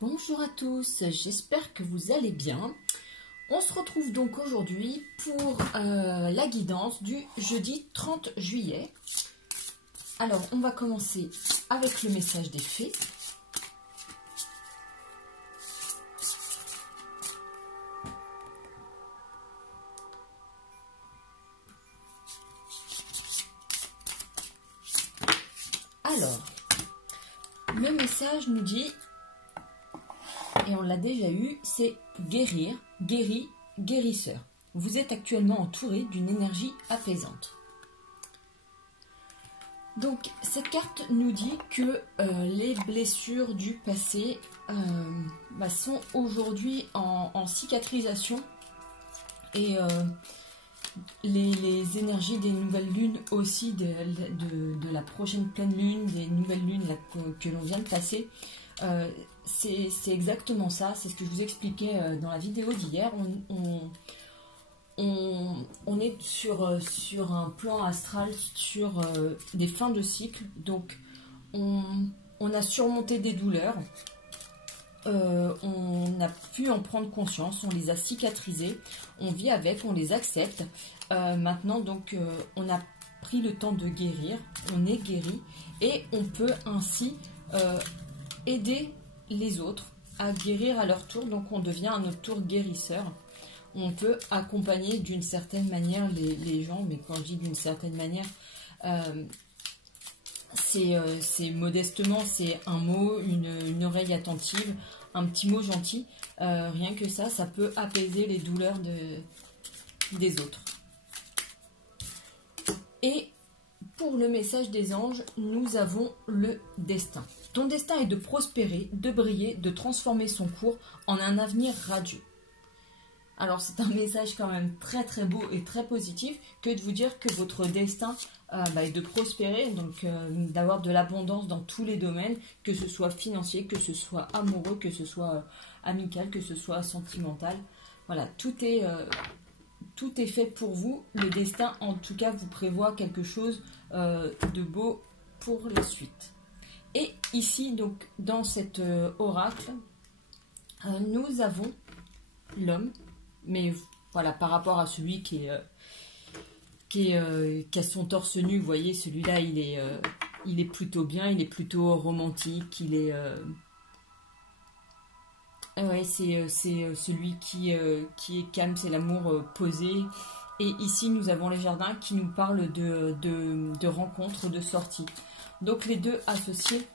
Bonjour à tous, j'espère que vous allez bien. On se retrouve donc aujourd'hui pour la guidance du jeudi 30 juillet. Alors, on va commencer avec le message des fées. Alors, le message nous dit, et on l'a déjà eu, c'est guérir, guéri, guérisseur. Vous êtes actuellement entouré d'une énergie apaisante. Donc, cette carte nous dit que les blessures du passé sont aujourd'hui en cicatrisation et les énergies des nouvelles lunes aussi, de la prochaine pleine lune, des nouvelles lunes là, que l'on vient de passer, c'est exactement ça, c'est ce que je vous expliquais dans la vidéo d'hier. On est sur un plan astral, sur des fins de cycle, donc on a surmonté des douleurs, on a pu en prendre conscience, on les a cicatrisées, on vit avec, on les accepte. Maintenant, donc, on a pris le temps de guérir, on est guéri, et on peut ainsi aider les autres à guérir à leur tour, donc on devient à notre tour guérisseur. On peut accompagner d'une certaine manière les gens, mais quand je dis d'une certaine manière, c'est modestement, c'est un mot, une oreille attentive, un petit mot gentil, rien que ça peut apaiser les douleurs des autres. Et pour le message des anges, nous avons le destin. Ton destin est de prospérer, de briller, de transformer son cours en un avenir radieux. Alors c'est un message quand même très très beau et très positif que de vous dire que votre destin est de prospérer, donc d'avoir de l'abondance dans tous les domaines, que ce soit financier, que ce soit amoureux, que ce soit amical, que ce soit sentimental. Voilà, tout est fait pour vous. Le destin en tout cas vous prévoit quelque chose de beau pour la suite. Et ici donc dans cet oracle, nous avons l'homme. Mais voilà, par rapport à celui qui a son torse nu, vous voyez, celui-là, il est plutôt bien, il est plutôt romantique, il est... ouais, c'est celui qui est calme, c'est l'amour posé. Et ici, nous avons les jardins qui nous parlent de rencontres, de sorties. Donc, les deux associés,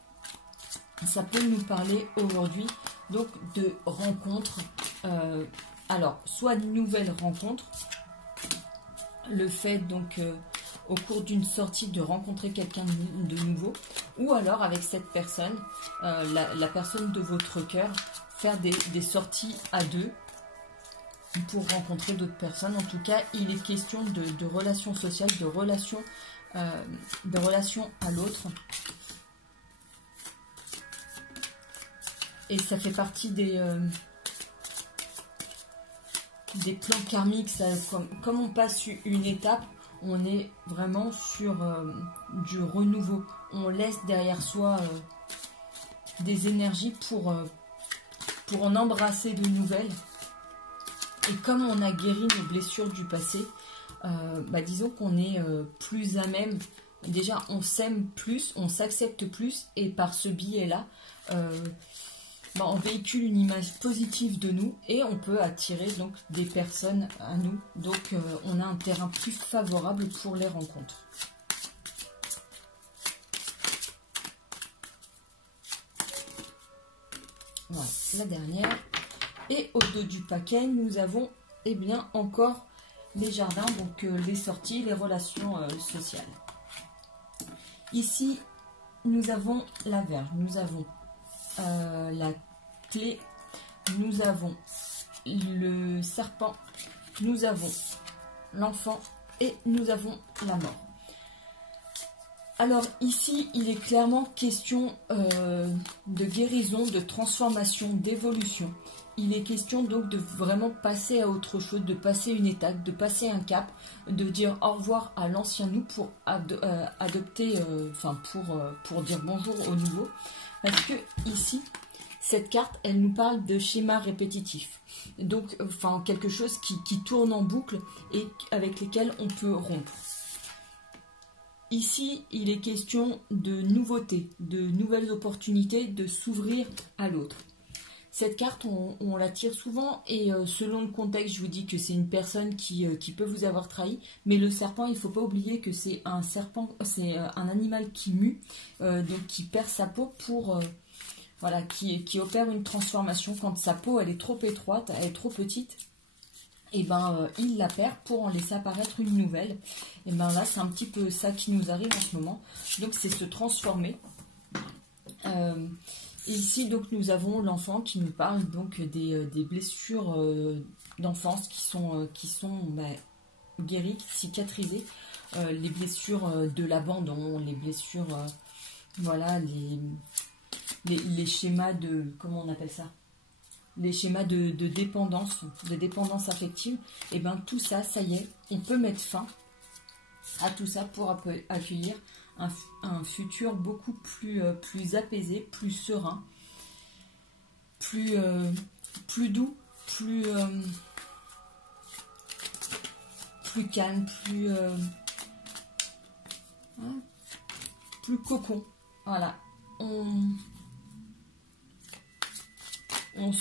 ça peut nous parler aujourd'hui donc de rencontres. Alors, soit de nouvelles rencontres, le fait donc au cours d'une sortie de rencontrer quelqu'un de nouveau, ou alors avec cette personne, la personne de votre cœur, faire des sorties à deux pour rencontrer d'autres personnes. En tout cas, il est question de relations sociales, de relations à l'autre. Et ça fait partie des plans karmiques, ça, comme on passe une étape, on est vraiment sur du renouveau. On laisse derrière soi des énergies pour en embrasser de nouvelles. Et comme on a guéri nos blessures du passé, disons qu'on est plus à même. Déjà, on s'aime plus, on s'accepte plus, et par ce biais-là, on véhicule une image positive de nous et on peut attirer donc des personnes à nous. Donc on a un terrain plus favorable pour les rencontres. Voilà, la dernière. Et au dos du paquet, nous avons encore les jardins, donc les sorties, les relations sociales. Ici, nous avons la Vierge, nous avons la clé, nous avons le serpent, nous avons l'enfant et nous avons la mort. Alors ici, il est clairement question de guérison, de transformation, d'évolution. Il est question donc de vraiment passer à autre chose, de passer une étape, de passer un cap, de dire au revoir à l'ancien nous pour adopter, pour dire bonjour au nouveau. Parce que ici, Cette carte, elle nous parle de schémas répétitifs. Donc, enfin, quelque chose qui tourne en boucle et avec lesquels on peut rompre. Ici, il est question de nouveautés, de nouvelles opportunités, de s'ouvrir à l'autre. Cette carte, on la tire souvent et selon le contexte, je vous dis que c'est une personne qui peut vous avoir trahi. Mais le serpent, il ne faut pas oublier que c'est un serpent, c'est un animal qui mue, donc qui perd sa peau pour... voilà, qui opère une transformation. Quand sa peau elle est trop étroite, elle est trop petite, et ben il la perd pour en laisser apparaître une nouvelle. Et ben là c'est un petit peu ça qui nous arrive en ce moment. Donc c'est se transformer. Ici donc nous avons l'enfant qui nous parle donc des blessures d'enfance qui sont guéries, cicatrisées, les blessures de l'abandon, les blessures voilà les schémas de, comment on appelle ça, les schémas de dépendance affective, et bien tout ça, ça y est, on peut mettre fin à tout ça pour accueillir un futur beaucoup plus apaisé, plus serein, plus doux, plus calme, plus cocon. Voilà. On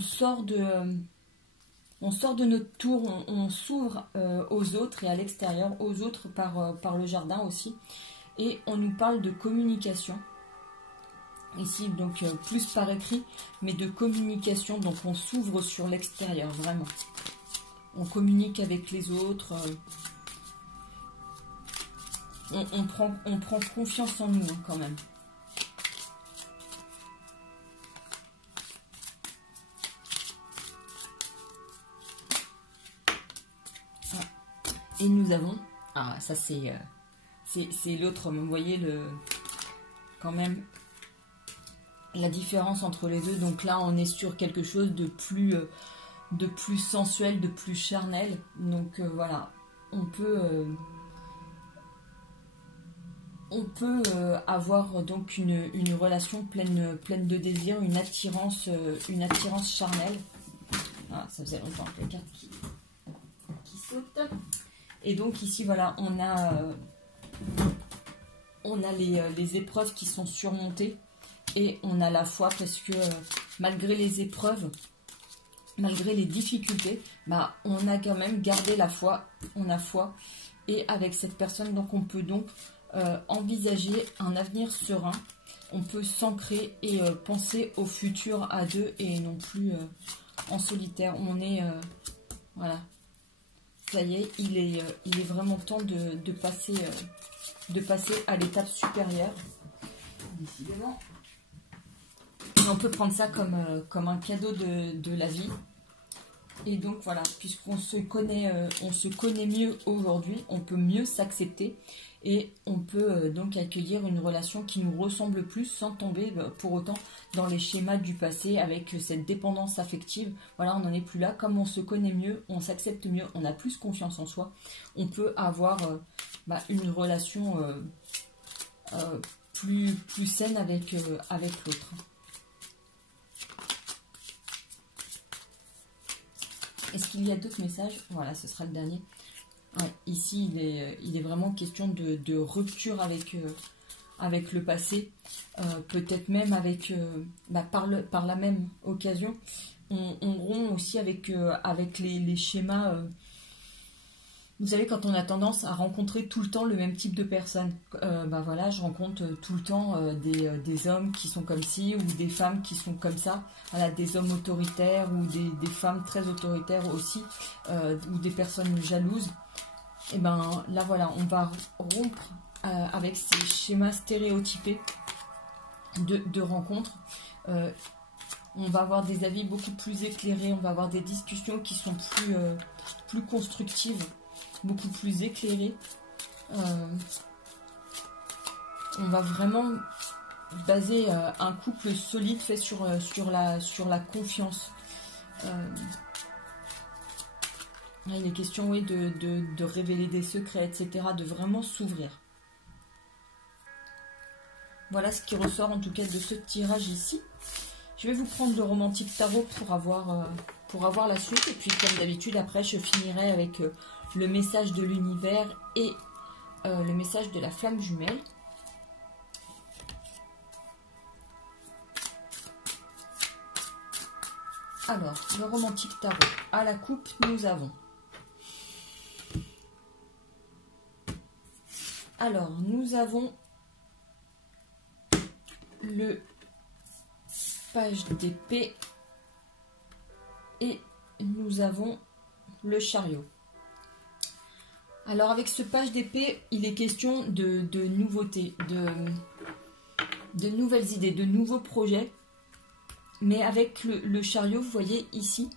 sort de notre tour, on s'ouvre aux autres et à l'extérieur, aux autres par le jardin aussi. Et on nous parle de communication. Ici, donc, plus par écrit, mais de communication. Donc, on s'ouvre sur l'extérieur, vraiment. On communique avec les autres. On prend confiance en nous, hein, quand même. Et nous avons... Ah, ça c'est l'autre. Vous voyez quand même la différence entre les deux. Donc là, on est sur quelque chose de plus sensuel, de plus charnel. Donc voilà, on peut avoir donc une relation pleine de désir, une attirance charnelle. Ah, ça faisait longtemps que la carte qui saute. Et donc ici, voilà, on a les épreuves qui sont surmontées et on a la foi parce que malgré les épreuves, malgré les difficultés, bah, on a quand même gardé la foi, on a foi. Et avec cette personne, donc on peut donc envisager un avenir serein. On peut s'ancrer et penser au futur à deux et non plus en solitaire. On est... voilà. Ça y est, il est vraiment temps de passer à l'étape supérieure. Décidément. Et on peut prendre ça comme un cadeau de la vie. Et donc voilà, puisqu'on se connaît mieux aujourd'hui, on peut mieux s'accepter et on peut donc accueillir une relation qui nous ressemble plus sans tomber pour autant dans les schémas du passé avec cette dépendance affective. Voilà, on n'en est plus là. Comme on se connaît mieux, on s'accepte mieux, on a plus confiance en soi, on peut avoir une relation plus saine avec l'autre. Est-ce qu'il y a d'autres messages? Voilà, ce sera le dernier. Ouais, ici, il est vraiment question de rupture avec le passé. Peut-être même avec, par la même occasion. On rompt aussi avec les schémas. Vous savez, quand on a tendance à rencontrer tout le temps le même type de personnes, voilà, je rencontre tout le temps des hommes qui sont comme ci ou des femmes qui sont comme ça, voilà, des hommes autoritaires ou des femmes très autoritaires aussi, ou des personnes jalouses. Et ben là voilà, on va rompre avec ces schémas stéréotypés de rencontres. On va avoir des avis beaucoup plus éclairés, on va avoir des discussions qui sont plus constructives, beaucoup plus éclairé. On va vraiment baser un couple solide fait sur la confiance. Il est question, oui, de révéler des secrets, etc., de vraiment s'ouvrir. Voilà ce qui ressort en tout cas de ce tirage ici. Je vais vous prendre le romantique tarot pour avoir la suite. Et puis comme d'habitude, après je finirai avec le message de l'univers et le message de la flamme jumelle. Alors, le romantique tarot. À la coupe, nous avons... Alors, nous avons le page d'épée et nous avons le chariot. Alors, avec ce page d'épée, il est question de nouveautés, de nouvelles idées, de nouveaux projets. Mais avec le chariot, vous voyez ici,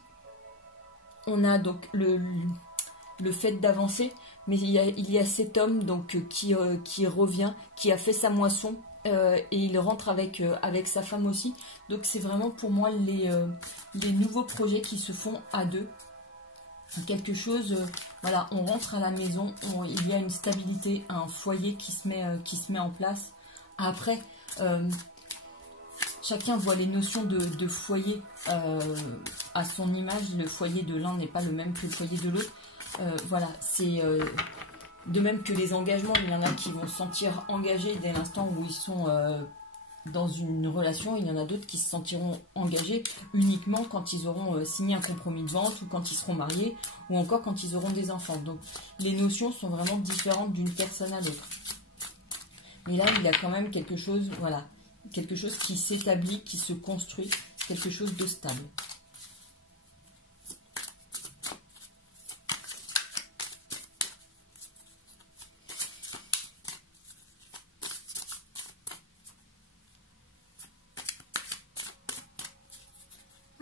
on a donc le fait d'avancer, mais il y a cet homme donc, qui revient, qui a fait sa moisson, et il rentre avec sa femme aussi. Donc c'est vraiment pour moi les nouveaux projets qui se font à deux. Quelque chose, voilà, on rentre à la maison, il y a une stabilité, un foyer qui se met en place. Après, chacun voit les notions de foyer à son image. Le foyer de l'un n'est pas le même que le foyer de l'autre. Voilà, c'est de même que les engagements. Il y en a qui vont se sentir engagés dès l'instant où ils sont dans une relation. Il y en a d'autres qui se sentiront engagés uniquement quand ils auront signé un compromis de vente ou quand ils seront mariés ou encore quand ils auront des enfants. Donc les notions sont vraiment différentes d'une personne à l'autre. Mais là, il y a quand même quelque chose, voilà, quelque chose qui s'établit, qui se construit, quelque chose de stable.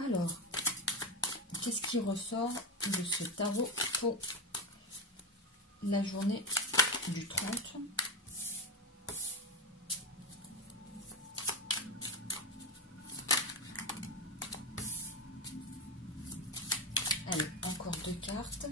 Alors, qu'est-ce qui ressort de ce tarot pour la journée du 30 ? Allez, encore 2 cartes.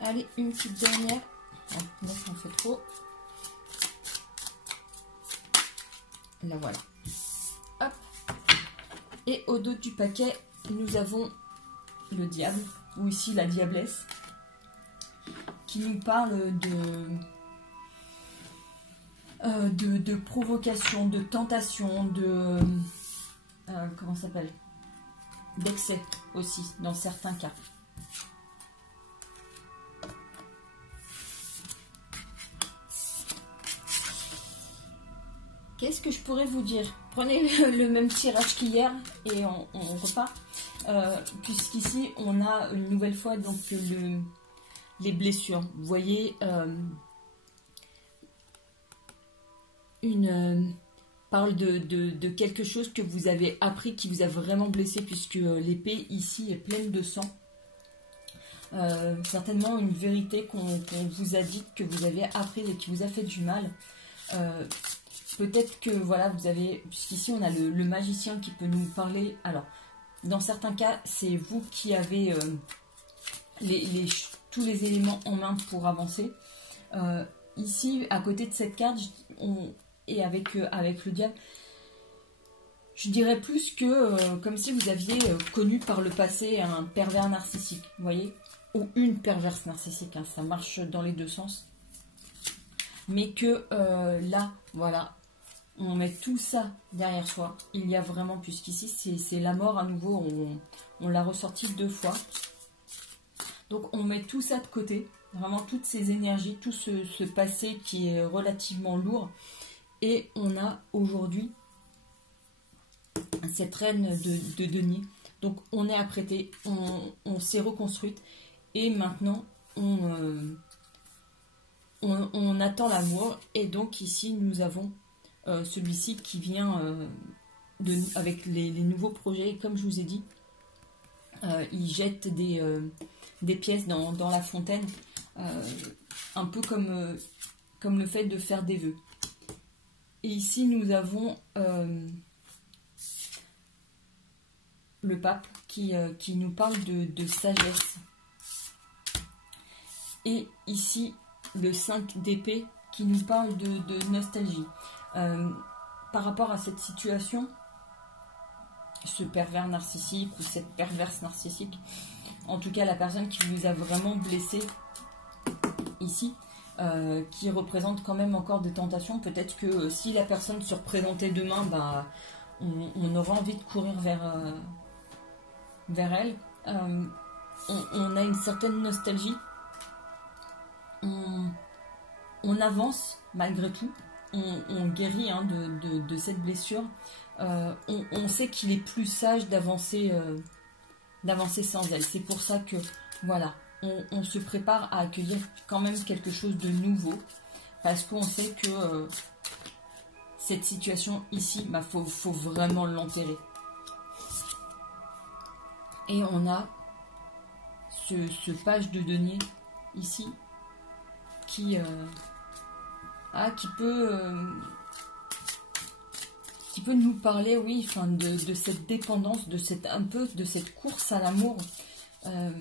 Allez, une petite dernière. Oh, là, ça en fait trop. La voilà. Hop. Et au dos du paquet, nous avons le diable, ou ici la diablesse, qui nous parle de provocation, de tentation, de... comment ça s'appelle ? D'excès aussi, dans certains cas. Qu'est-ce que je pourrais vous dire? Prenez le même tirage qu'hier et on repart. Puisqu'ici, on a une nouvelle fois donc les blessures. Vous voyez, parle de quelque chose que vous avez appris qui vous a vraiment blessé, puisque l'épée ici est pleine de sang. Certainement une vérité qu'on vous a dite, que vous avez apprise et qui vous a fait du mal. Peut-être que voilà, vous avez, puisqu'ici on a le magicien qui peut nous parler. Alors, dans certains cas, c'est vous qui avez tous les éléments en main pour avancer. Ici, à côté de cette carte, et avec le diable, je dirais plus que comme si vous aviez connu par le passé un pervers narcissique, vous voyez, ou une perverse narcissique, hein, ça marche dans les deux sens. Mais que là, voilà, on met tout ça derrière soi. Il y a vraiment, puisqu'ici c'est la mort à nouveau, on l'a ressorti 2 fois. Donc on met tout ça de côté, vraiment toutes ces énergies, tout ce passé qui est relativement lourd. Et on a aujourd'hui cette reine de denier. Donc on est apprêté, on s'est reconstruite et maintenant on attend l'amour. Et donc ici nous avons celui-ci qui vient avec les nouveaux projets. Comme je vous ai dit, il jette des pièces dans la fontaine, un peu comme le fait de faire des vœux. Et ici nous avons le pape qui nous parle de sagesse. Et ici le 5 d'épée qui nous parle de nostalgie. Par rapport à cette situation, ce pervers narcissique ou cette perverse narcissique, en tout cas la personne qui vous a vraiment blessé ici, qui représente quand même encore des tentations. Peut-être que si la personne se représentait demain, bah, on aura envie de courir vers elle. On a une certaine nostalgie. On avance malgré tout. On guérit de cette blessure. On sait qu'il est plus sage d'avancer sans elle. C'est pour ça que voilà, on se prépare à accueillir quand même quelque chose de nouveau, parce qu'on sait que cette situation ici, bah, faut vraiment l'enterrer. Et on a ce page de denier ici qui peut nous parler, oui, enfin de cette dépendance, un peu de cette course à l'amour. Parce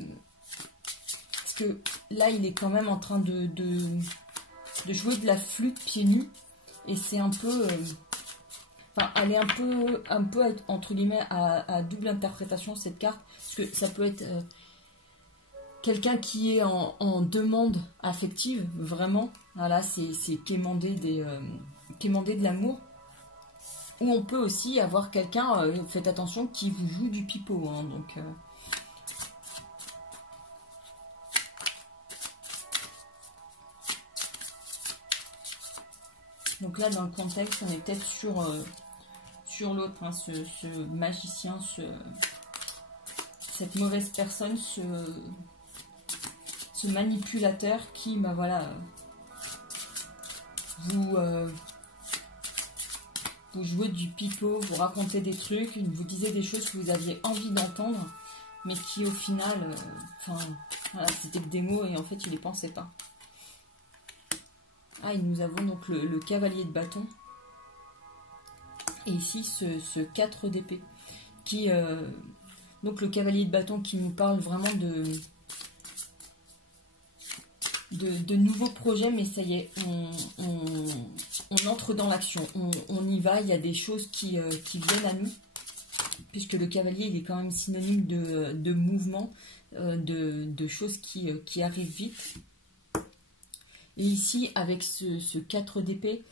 que là, il est quand même en train de jouer de la flûte pieds nus. Et c'est un peu... elle est un peu entre guillemets, à double interprétation, cette carte. Parce que ça peut être quelqu'un qui est en demande affective, vraiment. Voilà, c'est quémander de l'amour. Ou on peut aussi avoir quelqu'un, faites attention, qui vous joue du pipeau. Hein, donc là, dans le contexte, on est peut-être sur l'autre, hein, ce magicien, cette mauvaise personne, ce manipulateur qui, bah voilà, vous jouez du pipeau, vous racontez des trucs, vous disiez des choses que vous aviez envie d'entendre, mais qui au final, voilà, c'était que des mots et en fait il les pensait pas. Ah, et nous avons donc le cavalier de bâton. Et ici ce 4 d'épée. Donc le cavalier de bâton qui nous parle vraiment de nouveaux projets, mais ça y est, on entre dans l'action, on y va, il y a des choses qui viennent à nous, puisque le cavalier il est quand même synonyme de mouvement, de choses qui arrivent vite. Et ici, avec ce 4 d'épée,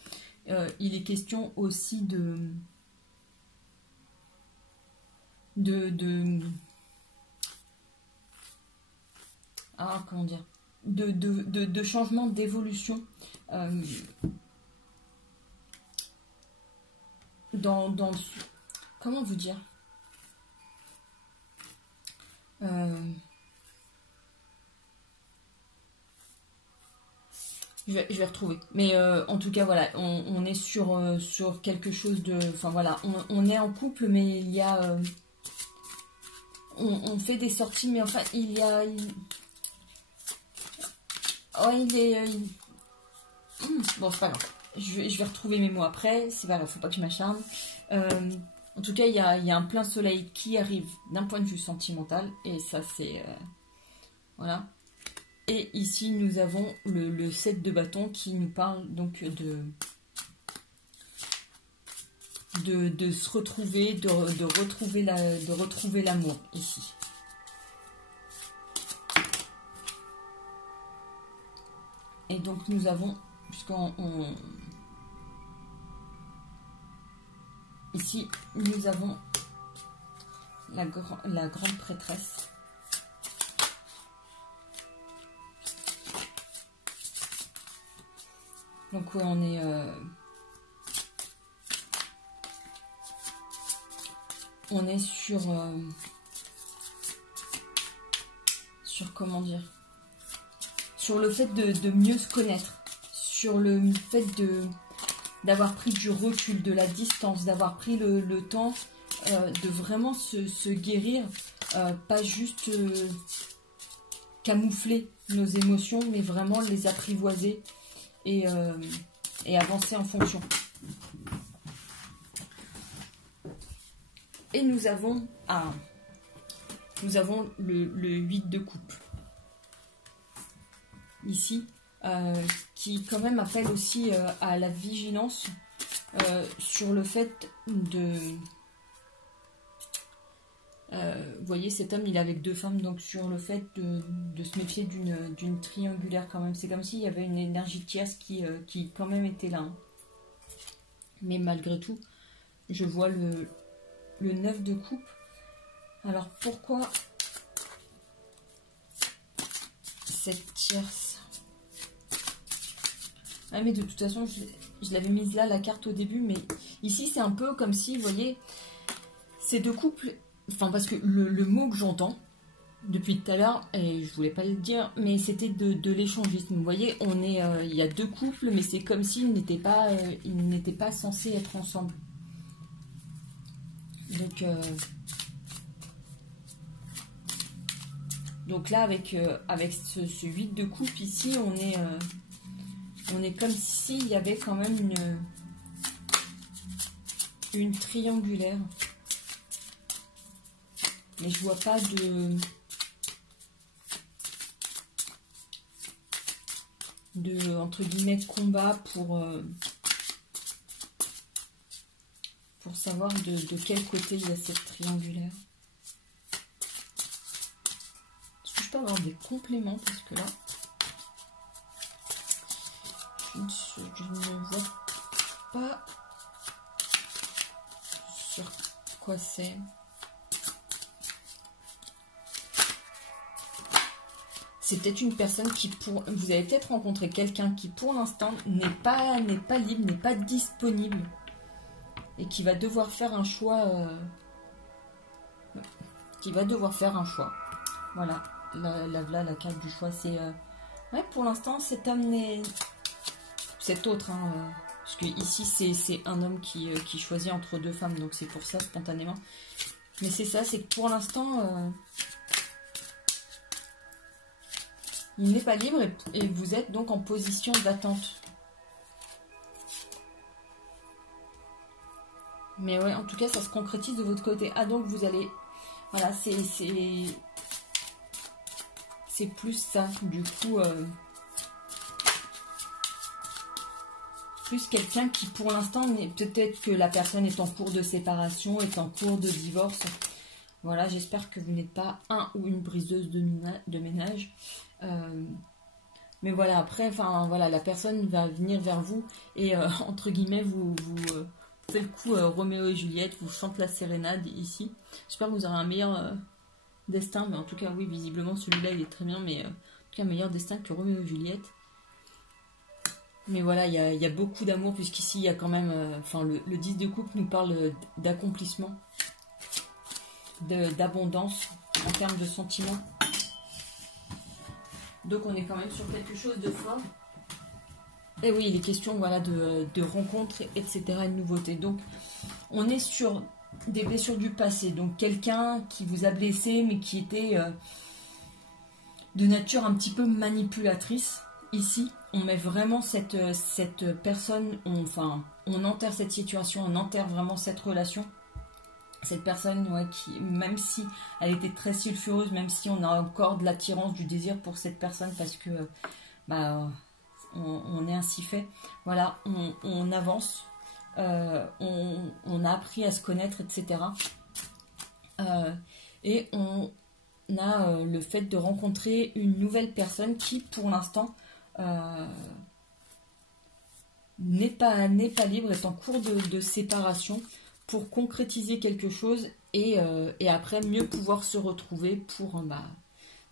il est question aussi comment dire, de changement, d'évolution comment vous dire, je vais retrouver, mais en tout cas voilà, on est sur quelque chose de, enfin voilà, on est en couple, mais il y a on fait des sorties, mais enfin il y a bon, c'est pas grave, je vais retrouver mes mots après, c'est pas grave, faut pas que je m'acharne. En tout cas, il y a un plein soleil qui arrive d'un point de vue sentimental, et ça c'est voilà. Et ici nous avons le 7 de bâton qui nous parle donc de se retrouver, de retrouver l'amour ici. Et donc nous avons, ici nous avons la grande prêtresse. Donc ouais, on est on est sur comment dire, sur le fait de mieux se connaître, sur le fait d'avoir pris du recul, de la distance, d'avoir pris le temps de vraiment se guérir, pas juste camoufler nos émotions, mais vraiment les apprivoiser et avancer en fonction. Et nous avons le 8 de coupe ici, qui quand même appelle aussi à la vigilance sur le fait de... vous voyez, cet homme, il est avec 2 femmes, donc sur le fait de se méfier d'une triangulaire quand même. C'est comme s'il y avait une énergie tierce qui quand même était là. Hein. Mais malgré tout, je vois le 9 de coupe. Alors pourquoi cette tierce? Ah mais de toute façon, je l'avais mise là, la carte au début, mais ici c'est un peu comme si, vous voyez, ces 2 couples, enfin parce que le mot que j'entends depuis tout à l'heure, et je voulais pas le dire, mais c'était de l'échangisme. Vous voyez, on est, il y a 2 couples, mais c'est comme s'ils n'étaient pas censés être ensemble. Donc là, avec ce 8 de coupe ici, on est comme s'il y avait quand même une triangulaire. Mais je vois pas de entre guillemets combat pour savoir de quel côté il y a cette triangulaire. Est-ce que je peux avoir des compléments, parce que là je ne vois pas sur quoi c'est. C'est peut-être une personne vous avez peut-être rencontré quelqu'un qui pour l'instant n'est pas libre, n'est pas disponible et qui va devoir faire un choix. Voilà, la carte du choix, c'est ouais, pour l'instant cet homme n'est, cet autre, hein, parce que ici c'est un homme qui choisit entre 2 femmes, donc c'est pour ça spontanément. Mais c'est ça, c'est que pour l'instant il n'est pas libre et vous êtes donc en position d'attente. Mais ouais, en tout cas, ça se concrétise de votre côté. Ah, donc vous allez... Voilà, c'est plus ça, du coup... plus quelqu'un qui, pour l'instant, peut-être que la personne est en cours de séparation, est en cours de divorce. Voilà, j'espère que vous n'êtes pas un ou une briseuse de ménage. Mais voilà, après, enfin voilà, la personne va venir vers vous et entre guillemets vous faites le coup Roméo et Juliette, vous chante la sérénade ici. J'espère que vous aurez un meilleur destin, mais en tout cas oui, visiblement celui-là il est très bien, mais en tout cas un meilleur destin que Roméo et Juliette. Mais voilà, il y a beaucoup d'amour, puisqu'ici il y a quand même, enfin le 10 de coupe nous parle d'accomplissement, d'abondance en termes de sentiments. Donc on est quand même sur quelque chose de fort. Et oui, il est question, voilà, de rencontres, etc., et de nouveautés. Donc on est sur des blessures du passé. Donc quelqu'un qui vous a blessé, mais qui était de nature un petit peu manipulatrice. Ici, on met vraiment cette personne, on enterre cette situation, on enterre vraiment cette relation. Cette personne, ouais, qui, même si elle était très sulfureuse, même si on a encore de l'attirance, du désir pour cette personne, parce que on est ainsi fait. Voilà, on avance, on a appris à se connaître, etc. Et on a le fait de rencontrer une nouvelle personne qui, pour l'instant, n'est pas libre, est en cours de séparation, pour concrétiser quelque chose et après mieux pouvoir se retrouver pour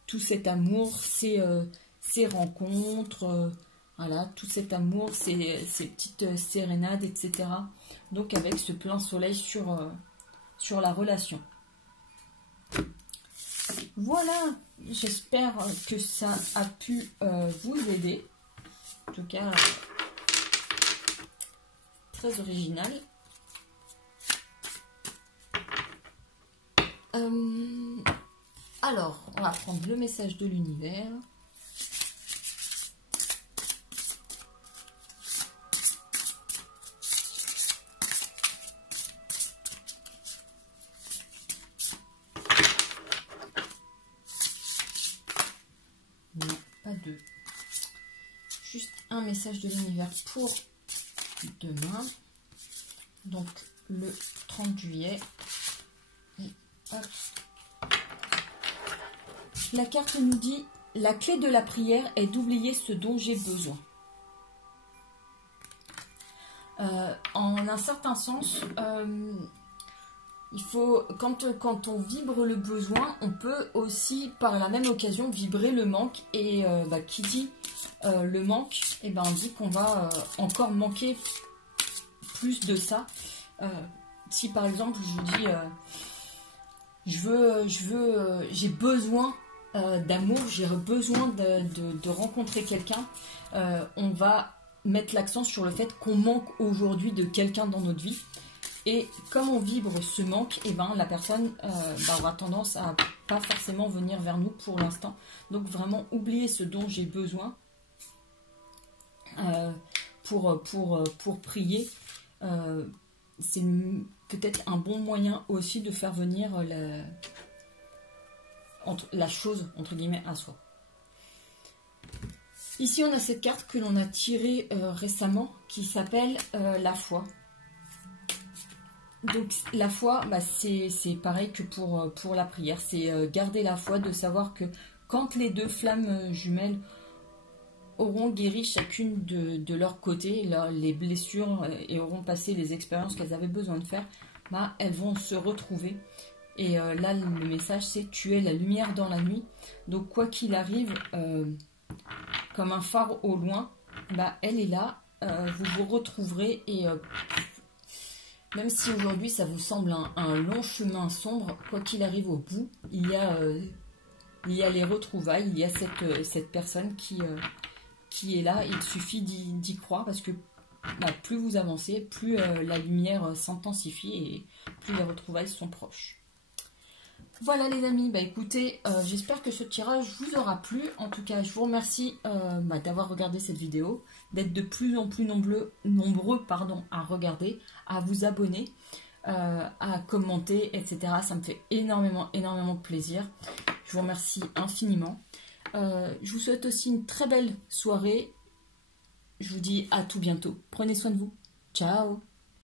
tout cet amour, ces rencontres, voilà, tout cet amour, ces petites sérénades, etc. Donc avec ce plein soleil sur sur la relation. Voilà, j'espère que ça a pu vous aider. En tout cas, très original. Alors, on va prendre le message de l'univers. Non, pas deux. Juste un message de l'univers pour demain. Donc, le 30 juillet. Et hop. La carte nous dit « La clé de la prière est d'oublier ce dont j'ai besoin ». En un certain sens, il faut, quand on vibre le besoin, on peut aussi par la même occasion vibrer le manque. Et qui dit le manque, dit qu'on va encore manquer plus de ça. Si par exemple je vous dis j'ai besoin d'amour, j'ai besoin de rencontrer quelqu'un, on va mettre l'accent sur le fait qu'on manque aujourd'hui de quelqu'un dans notre vie. Et comme on vibre ce manque, la personne aura tendance à pas forcément venir vers nous pour l'instant. Donc vraiment oublier ce dont j'ai besoin pour prier. C'est peut-être un bon moyen aussi de faire venir la chose, entre guillemets, à soi. Ici, on a cette carte que l'on a tirée récemment qui s'appelle la foi. Donc la foi, c'est pareil que pour la prière. C'est garder la foi, de savoir que quand les deux flammes jumelles auront guéri chacune de leur côté les blessures et auront passé les expériences qu'elles avaient besoin de faire, elles vont se retrouver. Et là, le message, c'est « Tu es la lumière dans la nuit ». Donc quoi qu'il arrive, comme un phare au loin, elle est là, vous vous retrouverez. Et même si aujourd'hui ça vous semble un long chemin sombre, quoi qu'il arrive au bout, il y a les retrouvailles, il y a cette personne qui est là. Il suffit d'y croire, parce que plus vous avancez, plus la lumière s'intensifie et plus les retrouvailles sont proches. Voilà les amis, écoutez, j'espère que ce tirage vous aura plu. En tout cas, je vous remercie d'avoir regardé cette vidéo, d'être de plus en plus nombreux à regarder, à vous abonner, à commenter, etc. Ça me fait énormément plaisir. Je vous remercie infiniment. Je vous souhaite aussi une très belle soirée. Je vous dis à tout bientôt. Prenez soin de vous. Ciao.